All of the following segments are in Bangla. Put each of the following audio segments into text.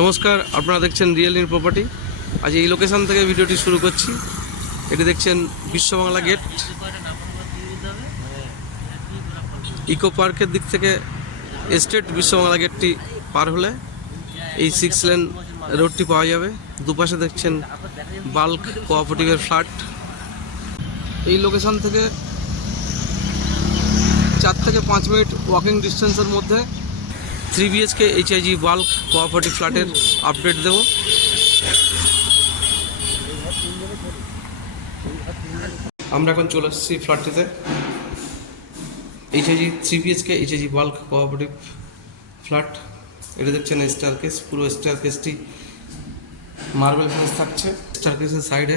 নমস্কার, আপনারা দেখছেন রিয়েল ইন প্রপার্টি। আজ এই লোকেশন থেকে ভিডিওটি শুরু করছি। এটি দেখছেন বিশ্ববাংলা গেট। ইকো পার্কের দিক থেকে এস্টেট বিশ্ববাংলা গেটটি পার হলে এই 6 লেন রোডটি পাওয়া যাবে। দুপাশে দেখছেন বাল্ক কোঅপারেটিভের ফ্ল্যাট। এই লোকেশন থেকে 4 থেকে 5 মিনিট ওয়াকিং ডিস্টেন্সের মধ্যে 3 BHK HIG বাল্ক কোঅপারেটিভ ফ্ল্যাটের আপডেট দেব। আমরা এখন চলে এসেছি ফ্ল্যাটটিতে। HIG 3 BHK HIG bulk cooperative flat. এটা দেখছেন স্টারকেস, পুরো স্টারকেসটি মার্বেল ফিনিশ থাকছে। স্টারকেসের সাইডে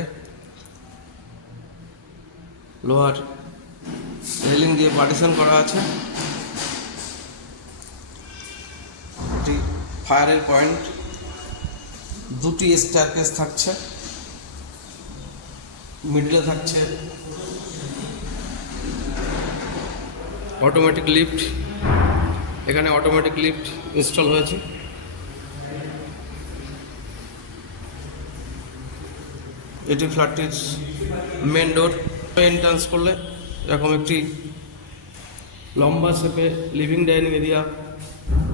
লোহার রেলিং দিয়ে পার্টিশন করা আছে। এটি ফায়ারের পয়েন্ট, দুটি স্টারকেস থাকছে, মিডলে থাকছে অটোমেটিক লিফট। এখানে অটোমেটিক লিফট ইনস্টল হয়েছে। এটি ফ্ল্যাটটির মেন ডোর। এন্ট্রান্স করলে এরকম একটি লম্বা শেপে লিভিং ডাইনিং এরিয়া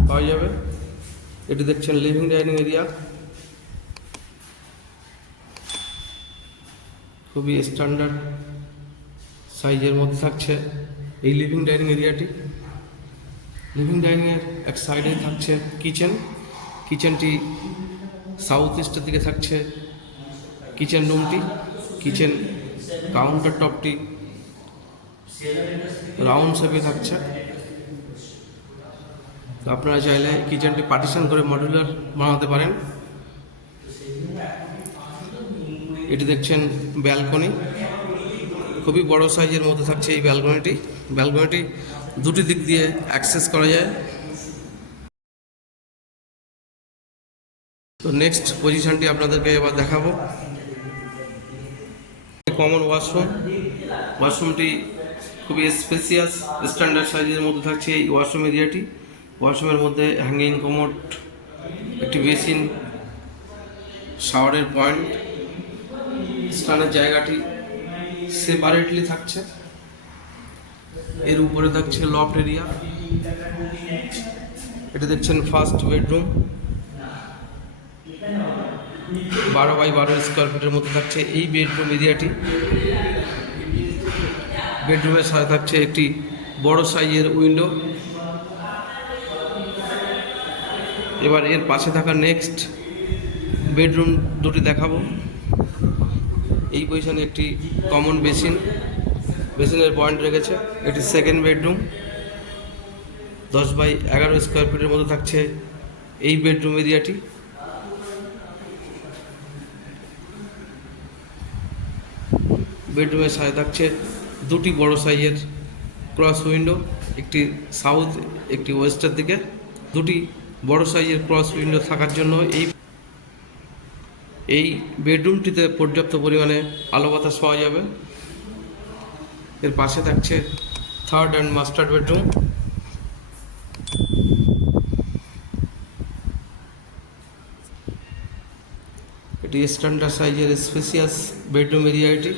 পাওয়া যাবে। এটি দেখছেন লিভিং ডাইনিং এরিয়া, খুবই স্ট্যান্ডার্ড সাইজের মধ্যে থাকছে এই লিভিং ডাইনিং এরিয়াটি। লিভিং ডাইনিংয়ের এক সাইডে থাকছে কিচেন। কিচেনটি সাউথ ইস্টের দিকে থাকছে কিচেন রুমটি। কিচেন কাউন্টার টপটি রাউন্ড শেপে থাকছে। আপনারা চাইলে কিচেনটি পার্টিশন করে মডুলার বানাতে পারেন। এটি দেখছেন ব্যালকনি, খুবই বড় সাইজের মধ্যে থাকছে এই ব্যালকনিটি। ব্যালকনিটি দুটি দিক দিয়ে অ্যাক্সেস করা যায়। তো নেক্সট পজিশনটি আপনাদেরকে এবার দেখাবো। Common washroom. ওয়াশরুমটি খুবই স্পেসিয়াস স্ট্যান্ডার্ড সাইজের মধ্যে থাকছে এই ওয়াশরুম এরিয়াটি। ওয়াশরুমের মধ্যে হ্যাঙ্গিং কোমোড, একটি বেসিন, শাওয়ারের পয়েন্ট। স্নানের জায়গাটি সেপারেটলি থাকছে। এর উপরে থাকছে লফট এরিয়া। এটা দেখছেন ফার্স্ট বেডরুম, 12x12 স্কোয়ার ফিটের মধ্যে থাকছে এই বেডরুম এরিয়াটি। বেডরুমের সাথে থাকছে একটি বড় সাইজের উইন্ডো। এবার এর পাশে থাকা নেক্সট বেডরুম দুটি দেখাবো। এই পজিশনে একটি কমন বেসিন, বেসিনের পয়েন্ট রেখেছে। এটি সেকেন্ড বেডরুম, 10x11 স্কোয়ার ফিটের মধ্যে থাকছে এই বেডরুম এরিয়াটি। বেডরুমের সাথে থাকছে দুটি বড় সাইজের ক্রস উইন্ডো, একটি সাউথ একটি ওয়েস্টের দিকে। দুটি বড় সাইজের ক্রস উইন্ডো থাকার জন্য এই বেডরুমটিতে পর্যাপ্ত পরিমাণে আলো বাতাস পাওয়া যাবে। এর পাশে থাকছে থার্ড অ্যান্ড মাস্টার বেডরুম। এটি স্ট্যান্ডার্ড সাইজের স্পেসিয়াস বেডরুম এরিয়া। এটি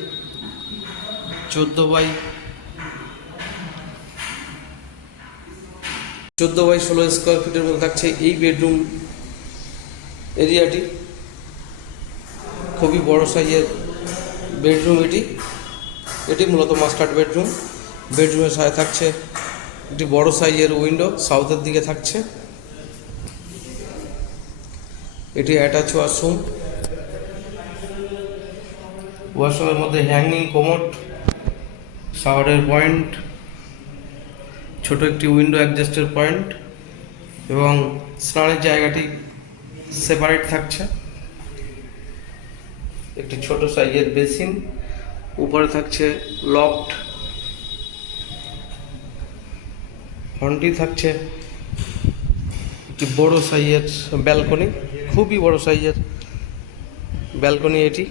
14x16 স্কোয়ার ফিটের মধ্যে থাকছে এই বেডরুম এরিয়াটি। খুবই বড় সাইজের বেডরুম এটি। এটি মূলত মাস্টার বেডরুম। বেডরুমের সাথে থাকছে একটি বড় সাইজের উইন্ডো, সাউথের দিকে থাকছে। এটি অ্যাটাচ ওয়াশরুম। ওয়াশরুমের মধ্যে হ্যাঙ্গিং কোমোড, শাওয়ারের পয়েন্ট, ছোট একটি উইন্ডো অ্যাডজাস্টের পয়েন্ট এবং স্নানের জায়গাটি সেপারেট থাকছে। একটি ছোট সাইজের বেসিন, উপরে থাকছে লফট, ফ্রন্টে থাকছে একটি বড় সাইজের ব্যালকনি, খুবই বড় সাইজের ব্যালকনি। এটি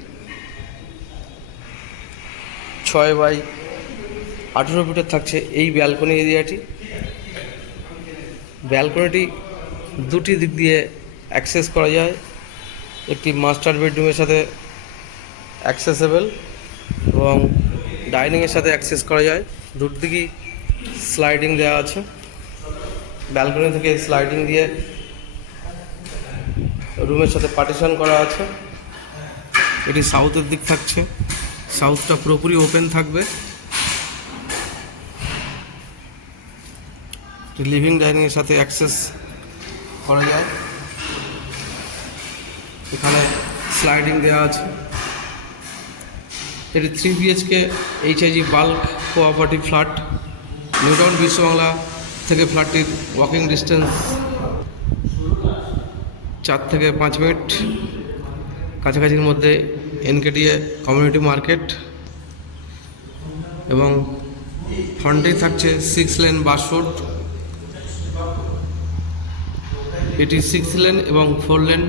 6x18 ফিটের থাকছে এই ব্যালকনি এরিয়াটি। ব্যালকনিটি দুটি দিক দিয়ে অ্যাক্সেস করা যায়, একটি মাস্টার বেডরুমের সাথে অ্যাক্সেসেবল এবং ডাইনিংয়ের সাথে অ্যাক্সেস করা যায়। দুদিকেই স্লাইডিং দেওয়া আছে, ব্যালকনি থেকে স্লাইডিং দিয়ে রুমের সাথে পার্টিশন করা আছে। এটি সাউথের দিক থাকছে, সাউথটা পুরোপুরি ওপেন থাকবে। লিভিং ডাইনিংয়ের সাথে অ্যাক্সেস করা যায়, এখানে স্লাইডিং দেওয়া আছে। এটি 3 BHK HIG bulk cooperative flat. New town Biswa Bangla থেকে ফ্ল্যাটটির ওয়াকিং ডিস্টেন্স 4 থেকে 5 মিনিট, কাছাকাছির মধ্যে NKDA কমিউনিটি মার্কেট এবং ফ্রন্টেই থাকছে 6 লেন বাস রোড। এটি 6 লেন এবং 4 লেন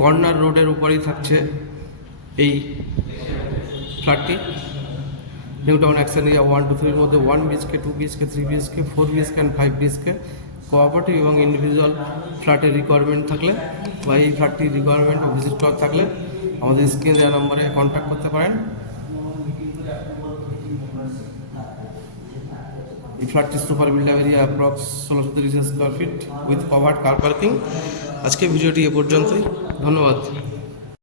কর্নার রোডের উপরেই থাকছে এই ফ্ল্যাটটি। New town action area 1 to 3 এর মধ্যে 1 BHK, 2 BHK, 3 BHK, 4 BHK and 5 BHK cooperative এবং ইন্ডিভিজুয়াল ফ্ল্যাটের রিকোয়ারমেন্ট থাকলে বা এই ফ্ল্যাটটির রিকোয়ারমেন্ট ও ভিজিট করার থাকলে আমাদের স্ক্রিনে দেওয়া নম্বরে কন্ট্যাক্ট করতে পারেন। এই ফ্ল্যাটটির super builder area approx 1630 square feet with covered car parking. আজকে ভিডিওটি এ পর্যন্তই, ধন্যবাদ।